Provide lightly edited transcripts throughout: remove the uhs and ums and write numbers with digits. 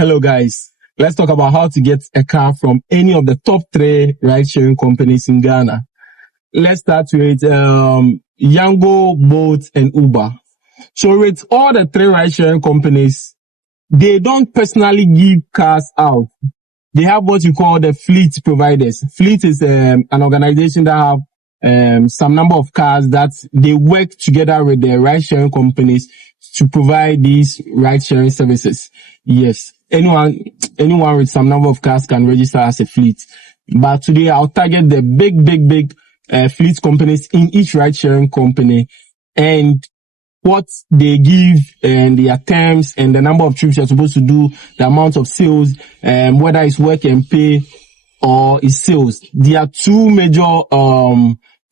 Hello guys, let's talk about how to get a car from any of the top 3 ride-sharing companies in Ghana. Let's start with Yango, Bolt, and Uber. So with all the 3 ride-sharing companies, they don't personally give cars out. They have what you call the fleet providers. Fleet is an organization that have some number of cars that they work together with the ride-sharing companies to provide these ride-sharing services. Yes, anyone with some number of cars can register as a fleet. But today I'll target the big fleet companies in each ride-sharing company and what they give and their terms and the number of trips you're supposed to do, the amount of sales, whether it's work and pay or it's sales. There are 2 major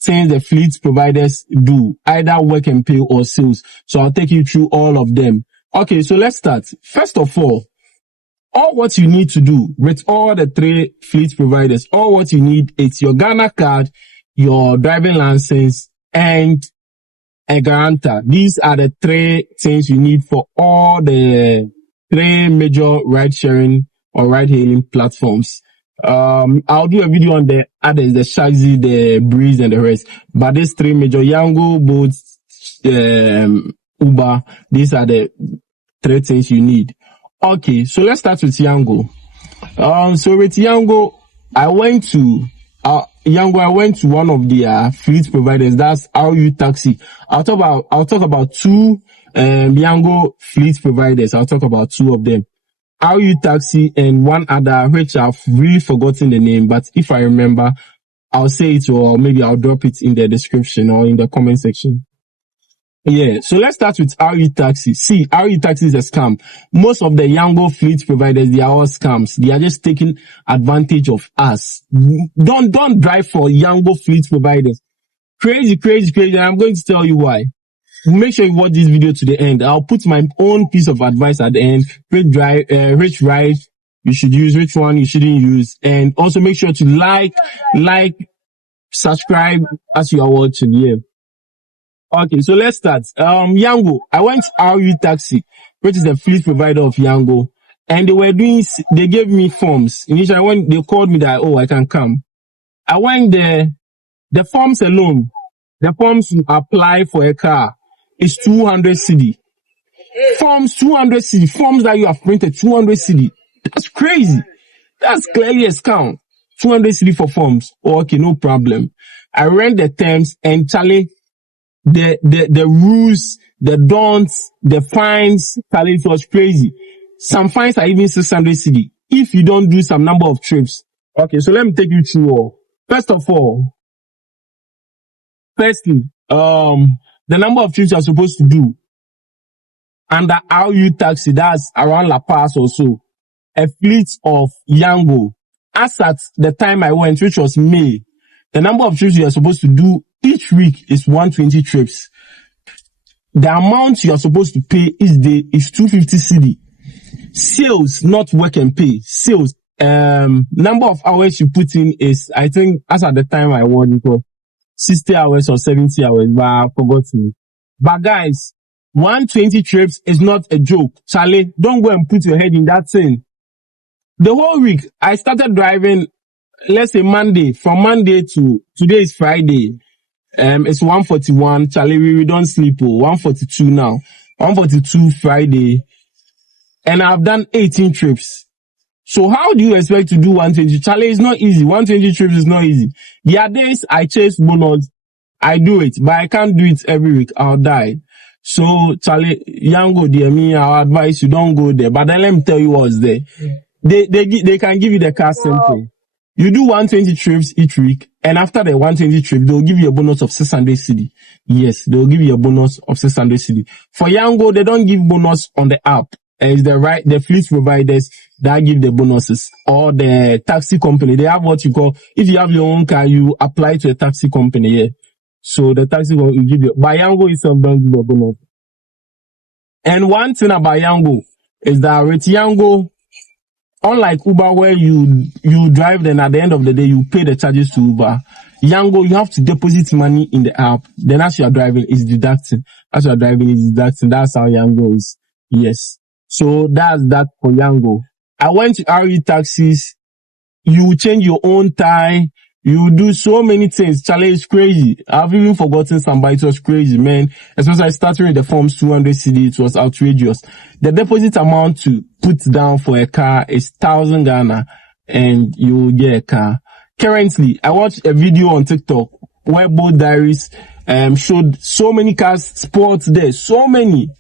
things the fleet providers do, either work and pay or sales. So I'll take you through all of them. Okay, so let's start. First of all what you need to do with all the 3 fleet providers, all what you need is your Ghana card, your driving license, and a guarantor. These are the 3 things you need for all the 3 major ride-sharing or ride-hailing platforms. I'll do a video on the others, the Shagzy, the Breeze, and the rest. But these 3 major, Yango, Bolt, Uber, these are the 3 things you need. Okay, so let's start with Yango. So with Yango, I went to one of their fleet providers. That's RU Taxi. I'll talk about 2 Yango fleet providers. I'll talk about 2 of them. RU Taxi and one other, which I've really forgotten the name, but if I remember, I'll say it or maybe I'll drop it in the description or in the comment section. Yeah, so let's start with RE Taxi. See, RE Taxi is a scam. Most of the Yango fleet providers, they are all scams. They are just taking advantage of us. Don't drive for Yango fleet providers. Crazy. And I'm going to tell you why. Make sure you watch this video to the end. I'll put my own piece of advice at the end. Which ride you should use, which one you shouldn't use. And also make sure to like, subscribe as you are watching. Yeah. Okay, so let's start. Yango. I went to RU Taxi, which is the fleet provider of Yango, and they gave me forms. Initially, when they called me that, I can come. I went there. The forms alone, the forms to apply for a car is 200 cedi. Forms 200 cedi. Forms that you have printed 200 cedi. That's crazy. That's clearly a scam. 200 cedi for forms. Okay, no problem. I read the terms and Charlie. The rules, the don'ts, the fines, it was crazy. Some fines are even 600 cedi if you don't do some number of trips. Okay, so let me take you through all. Firstly, the number of trips you're supposed to do under RU Taxi, that's around La Paz or so, a fleet of Yango. As at the time I went, which was May, the number of trips you are supposed to do each week is 120 trips. The amount you are supposed to pay each day is 250 cedi. Sales, not work and pay. Sales. Number of hours you put in is, I think, as at the time I won, it was 60 hours or 70 hours, but I forgot to. But guys, 120 trips is not a joke. Charlie, don't go and put your head in that thing. The whole week, I started driving, let's say Monday. From Monday to today is Friday. It's 1:41. Charlie, we don't sleep. 1:42 now. 1:42 Friday. And I've done 18 trips. So how do you expect to do 120? Charlie, it's not easy. 120 trips is not easy. There are days I chase bonus. I do it, but I can't do it every week. I'll die. So Charlie, Yango, dear me, I'll advise you don't go there. But then let me tell you what's there. They can give you the car sample. You do 120 trips each week, and after the 120 trip, they'll give you a bonus of 600 cedi. Yes, they'll give you a bonus of 600 cedi. For Yango, they don't give bonus on the app. It's the fleet providers that give the bonuses, or the taxi company. They have what you call, if you have your own car, you apply to a taxi company. Yeah. So the taxi company will give you, but Yango itself don't give you a bonus. And one thing about Yango is that with Yango, unlike Uber, where you drive, then at the end of the day, you pay the charges to Uber. Yango, you have to deposit money in the app. Then as you are driving, it's deducting. As you are driving, it's deducting. That's how Yango is. Yes. So that's that for Yango. I went to RE taxis. You change your own tie. You do so many things. Charlie, it's crazy. I've even forgotten some, but it was crazy, man. Especially starting with the forms 200 CD, it was outrageous. The deposit amount to put down for a car is 1,000 Ghana, and you will get a car. Currently, I watched a video on TikTok where both diaries showed so many cars, sports there, so many.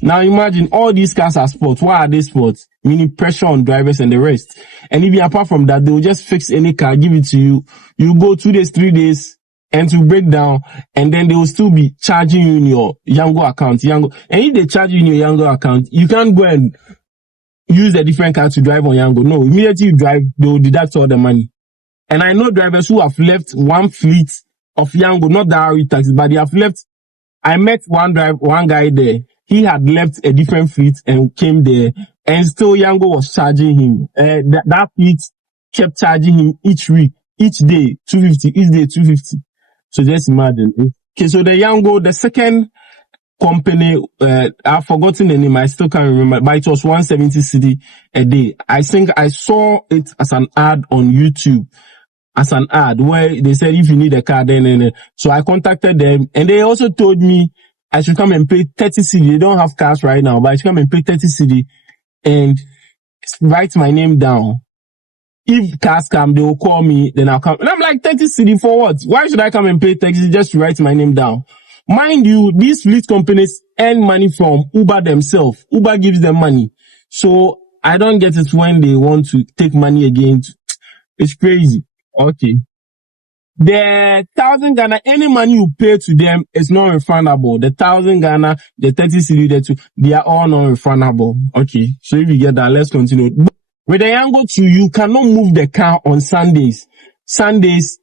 Now imagine all these cars are sports. Why are they sports? Meaning pressure on drivers and the rest. And even apart from that, they will just fix any car, give it to you. You go 2 days, 3 days, and to break down, and then they will still be charging you in your Yango account. Yango. And if they charge you in your Yango account, you can't go and use a different car to drive on Yango. No, immediately you drive, they will deduct all the money. And I know drivers who have left one fleet of Yango, not the RE taxi, but they have left. I met one guy there. He had left a different fleet and came there, and still Yango was charging him. That fleet kept charging him each week, each day, 250, each day, 250. So just imagine. Okay, so the Yango, the second company, I've forgotten the name, I still can't remember, but it was 170 cedi a day. I think I saw it as an ad on YouTube. As an ad where they said if you need a car, then. So I contacted them, and they also told me I should come and pay 30 cedi. They don't have cars right now, but I should come and pay 30 cedi and write my name down. If cars come, they will call me, then I'll come. And I'm like, 30 cedi for what? Why should I come and pay taxi just to write my name down? Mind you, these fleet companies earn money from Uber themselves. Uber gives them money. So I don't get it when they want to take money again. It's crazy. Okay. The 1,000 Ghana, any money you pay to them is non-refundable. The 1,000 Ghana, the 30 cedi, they are all non-refundable. Okay. So if you get that, let's continue. With the Yango 2, you cannot move the car on Sundays. Sundays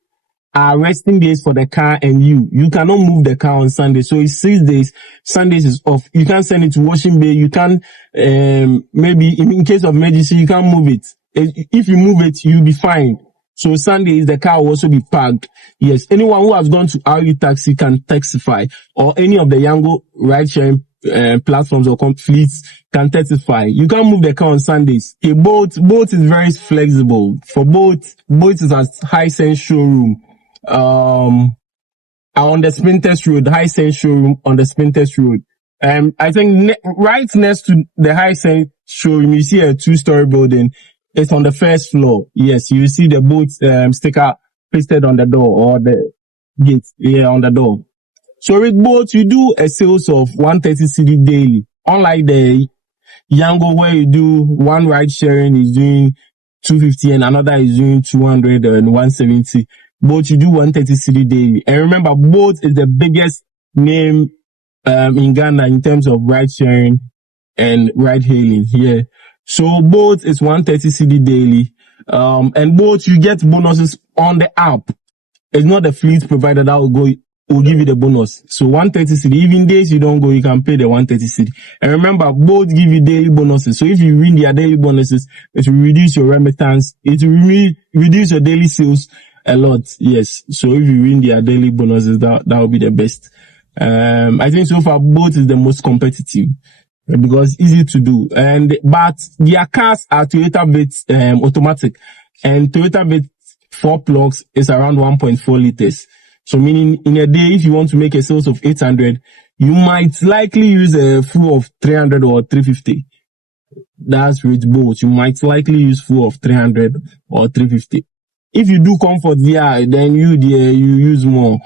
are resting days for the car and you. You cannot move the car on Sunday. So it's 6 days. Sundays is off. You can't send it to washing bay. You can't, maybe in case of emergency, you can't move it. If you move it, you'll be fined. So Sundays, the car will also be parked. Yes, anyone who has gone to RE taxi can testify, or any of the Yango ride-sharing platforms or fleets can testify. You can't move the car on Sundays. Okay, Bolt is very flexible. For Bolt is a high-sense showroom. On the Spintest Road, high-sense showroom on the Spintest Road. I think right next to the high-sense showroom, you see a 2-story building. It's on the first floor. Yes, you see the Bolt sticker pasted on the door or the gate. Yeah, on the door. So with Bolt, you do a sales of 130 cedi daily. Unlike the Yango where you do one ride sharing is doing 250 and another is doing 200 and 170. Bolt, you do 130 cedi daily. And remember, Bolt is the biggest name in Ghana in terms of ride sharing and ride hailing. Yeah. So Bolt is 130 cedi daily. And Bolt, you get bonuses on the app. It's not the fleet provider that will give you the bonus. So 130 cedi, even days you don't go, you can pay the 130 cedi. And remember, Bolt give you daily bonuses. So if you win their daily bonuses, it will reduce your remittance. It will reduce your daily sales a lot. Yes. So if you win their daily bonuses, that will be the best. I think so far Bolt is the most competitive. Because easy to do, but their cars are Toyota Vitz automatic, and Toyota Vitz 4 plugs is around 1.4 liters. So meaning in a day, if you want to make a sales of 800, you might likely use a full of 300 or 350. That's with Bolt. You might likely use full of 300 or 350. If you do comfort VR, then you use more.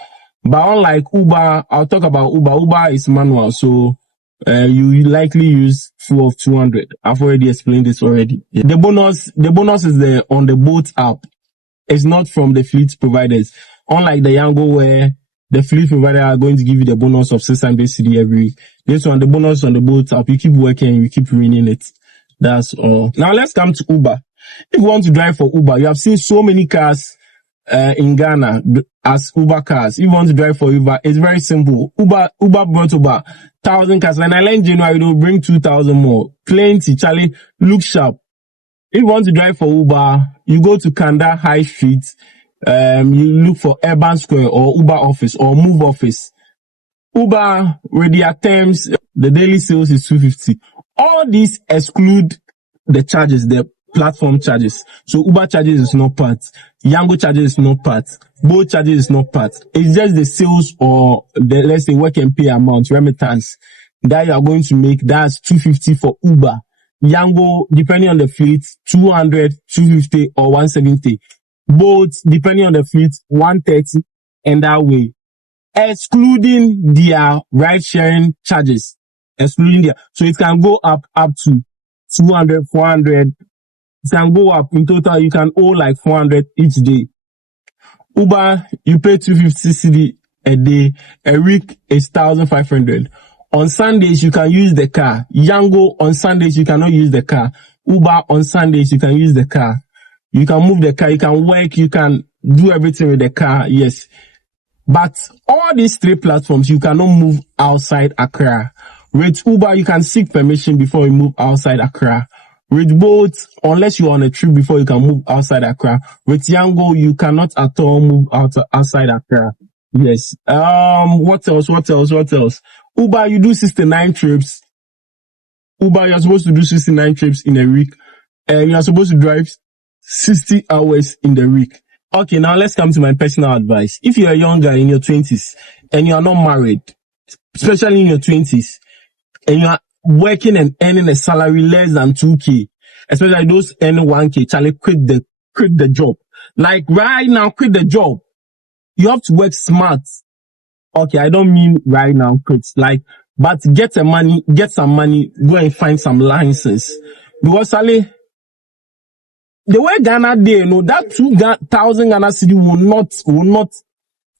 But unlike Uber, I'll talk about Uber. Uber is manual, so you likely use full of 200. I've already explained this already. Yeah. The bonus is there on the Bolt app. It's not from the fleet providers. Unlike the Yango where the fleet provider are going to give you the bonus of 600 cedi every week. This one, the bonus on the Bolt app, you keep working, you keep winning it. That's all. Now let's come to Uber. If you want to drive for Uber, you have seen so many cars in Ghana as Uber cars. If you want to drive for Uber, it's very simple. Uber brought over 1,000 cars. When I learned January, they'll bring 2,000 more. Plenty, Charlie. Look sharp. If you want to drive for Uber, you go to Kanda High Street. You look for Urban Square or Uber office or Move office. Uber, with their terms, the daily sales is 250. All these exclude the charges, the platform charges. So Uber charges is not part. Yango charges is not part. Bolt charges is not part. It's just the sales or the, let's say, work and pay amount, remittance that you are going to make. That's 250 for Uber. Yango, depending on the fleet, 200, 250 or 170. Bolt, depending on the fleet, 130 and that way. Excluding their ride sharing charges. Excluding their, so it can go up to 200, 400. It can go up in total. You can owe like 400 each day. Uber, you pay 250 cedi a day. A week is 1,500. On Sundays, you can use the car. Yango, on Sundays, you cannot use the car. Uber, on Sundays, you can use the car. You can move the car, you can work, you can do everything with the car, yes. But all these three platforms, you cannot move outside Accra. With Uber, you can seek permission before you move outside Accra. With Bolt, unless you're on a trip before you can move outside Accra. With Yango, you cannot at all move outside Accra. Yes. What else? Uber, you do 69 trips. Uber, you're supposed to do 69 trips in a week. And you're supposed to drive 60 hours in the week. Okay, now let's come to my personal advice. If you're a young guy in your 20s and you are not married, especially in your 20s, and you are working and earning a salary less than 2K, especially those earning 1K, Charlie, quit the job. Like right now, quit the job. You have to work smart. Okay, I don't mean right now, quit. Like, but get some money, go and find some license. Because Charlie, the way Ghana dey, that 2,000 Ghana cedi will not.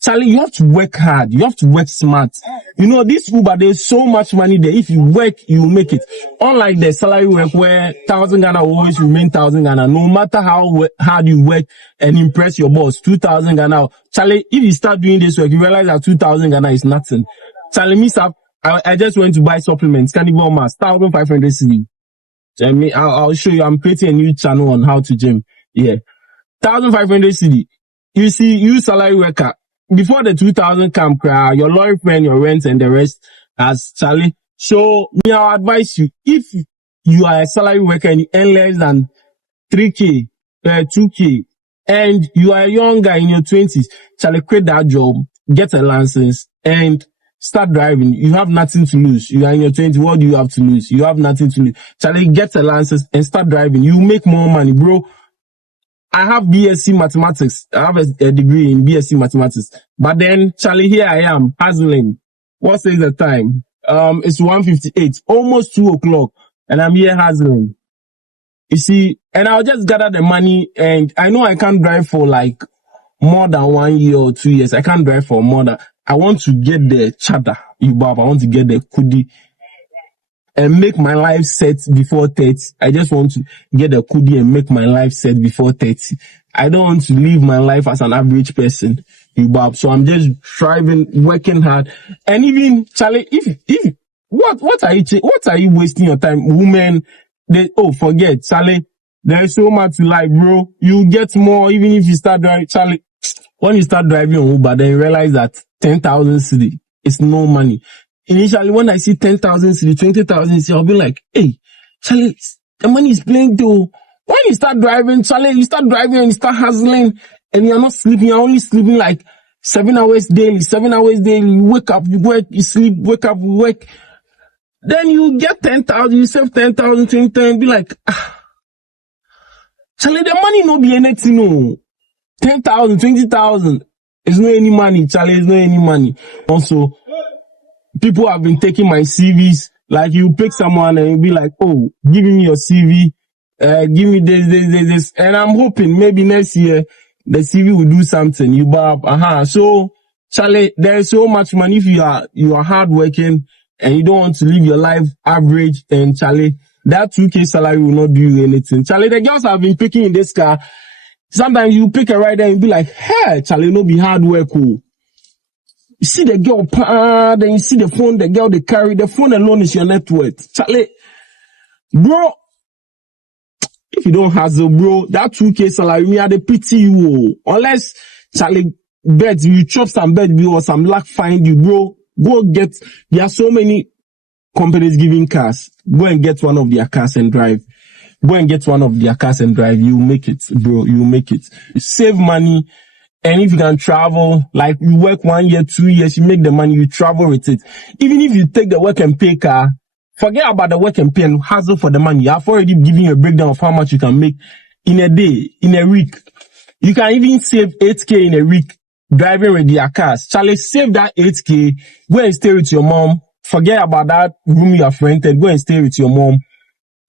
Charlie, you have to work hard. You have to work smart. This Uber, there's so much money there. If you work, you will make it. Unlike the salary work where 1,000 Ghana will always remain 1,000 Ghana. No matter how hard you work and impress your boss, 2,000 Ghana. Charlie, if you start doing this work, you realize that 2,000 Ghana is nothing. Charlie, I just went to buy supplements. Carnival Mass, 1,500 cedi. I'll show you. I'm creating a new channel on how to gym. Yeah. 1,500 cedi. You see, you salary worker. Before the 2,000 come, your lawyer friend, your rent and the rest as Charlie. So, I'll advise you, if you are a salary worker and you earn less than 3K, 2K, and you are a young guy in your 20s, Charlie, quit that job, get a license, and start driving. You have nothing to lose. You are in your 20s. What do you have to lose? You have nothing to lose. Charlie, get a license and start driving. You make more money, bro. I have BSc mathematics. I have a degree in BSc mathematics. But then, Charlie, here I am, hustling. What is the time? It's 1:58, almost 2 o'clock, and I'm here hustling. You see, and I'll just gather the money, and I know I can't drive for like more than 1 year or 2 years. I can't drive for more than. I want to get the chata, I want to get the kudi and make my life set before 30. I just want to get the kudi and make my life set before 30. I don't want to live my life as an average person, so I'm just striving, working hard. And even, Charlie, what are you wasting your time? Women, forget, Charlie, there's so much to life, bro. You get more even if you start driving, Charlie. When you start driving on Uber, then you realize that 10,000 cedi is no money. Initially, when I see 10,000 cedi, 20,000 cedi, I'll be like, hey, Charlie, the money is playing too. When you start driving, Charlie, you start driving and you start hustling and you're not sleeping, you're only sleeping like 7 hours daily. You wake up, you work, you sleep, wake up, you work. Then you get 10,000, you save 10,000, 20,000, be like, Charlie, the money no be anything, no. 10,000, 20,000. It's not any money, Charlie. It's not any money. Also, people have been taking my CVs. Like, you pick someone and you'll be like, oh, give me your CV. Give me this. And I'm hoping maybe next year, the CV will do something. So, Charlie, there's so much money if you are hardworking and you don't want to live your life average. And Charlie, that 2K salary will not do you anything. Charlie, the girls have been picking in this car. Sometimes you pick a rider and be like, hey, Charlie, no be hard work. Oh. You see the girl, then you see the phone, the girl they carry. The phone alone is your net worth. Charlie, bro, if you don't hustle, bro, that 2K salary, me, I dey pity you. Unless, Charlie, you chop some bed or some luck find you, bro. Go get, there are so many companies giving cars. Go and get one of their cars and drive. Go and get one of their cars and drive. You make it, bro. You make it. You save money. And if you can travel, like you work 1 year, 2 years, you make the money, you travel with it. Even if you take the work and pay car, forget about the work and pay and hustle for the money. I've already given you a breakdown of how much you can make in a day, in a week. You can even save 8K in a week driving with their cars. Charlie, save that 8K, go and stay with your mom. Forget about that room you have rented, go and stay with your mom.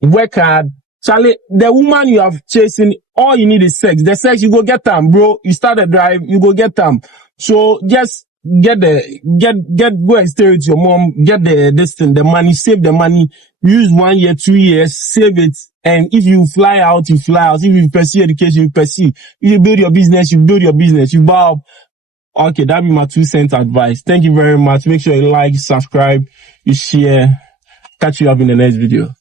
Work hard. Charlie, the woman you have chasing, all you need is sex. The sex, you go get them, bro. You start a drive, you go get them. So just go and stay with your mom, get the money, save the money, use 1 year, 2 years, save it. And if you fly out, you fly out. If you pursue education, you pursue. If you build your business, you build your business. You bow. Okay, that'd be my 2 cents advice. Thank you very much. Make sure you like, subscribe, you share. Catch you up in the next video.